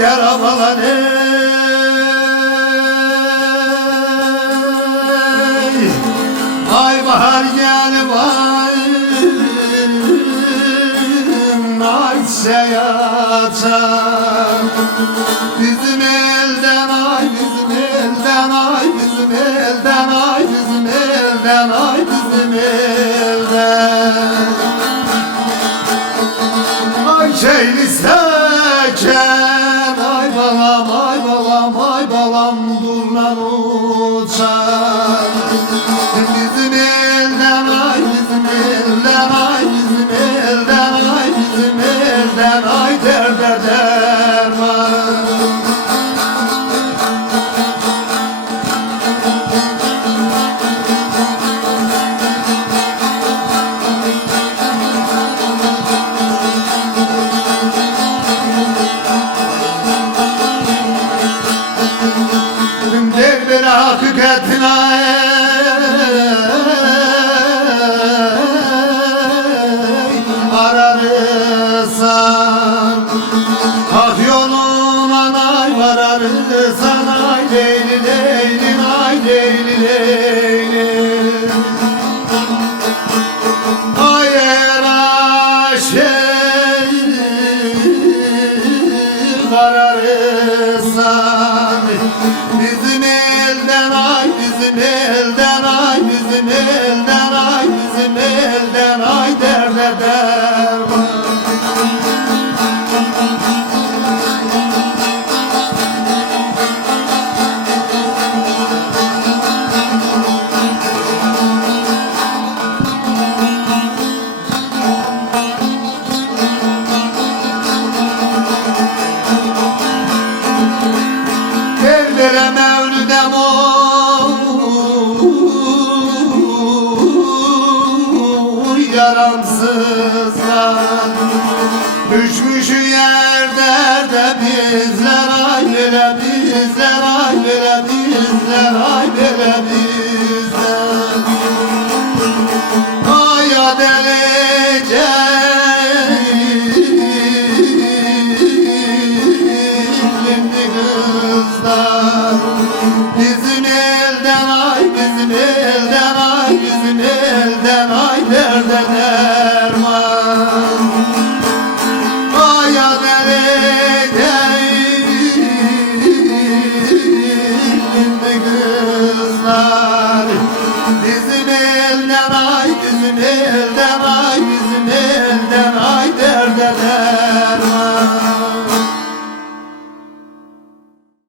Gel abalan ay bahar gel vay ay seyatan bizim elden ay bizim elden ay bizim elden ay bizim elden ay bizim elden ay şeyli seken ay balam ay balam ay balam dur lan uçan bizim elden ay bizim elden ay bizim elden ay bizim elden ay derde derman der hakikatine ararsan hak yoluna nay vararsan ay leyli leyli ay leyli leyli ay aşık ararsan bizim elden ay bizim elden ay bizim elden ay bizim elden ay derde derman Evlere mevlüdem oy yaransızlar düşmüş yerde bizler ay bile bizler ay bile bizler ay bile bizler ay bizim elden ay bizim elden ay bizim elden ay derde derman ay kızlar bizim elden ay bizim elden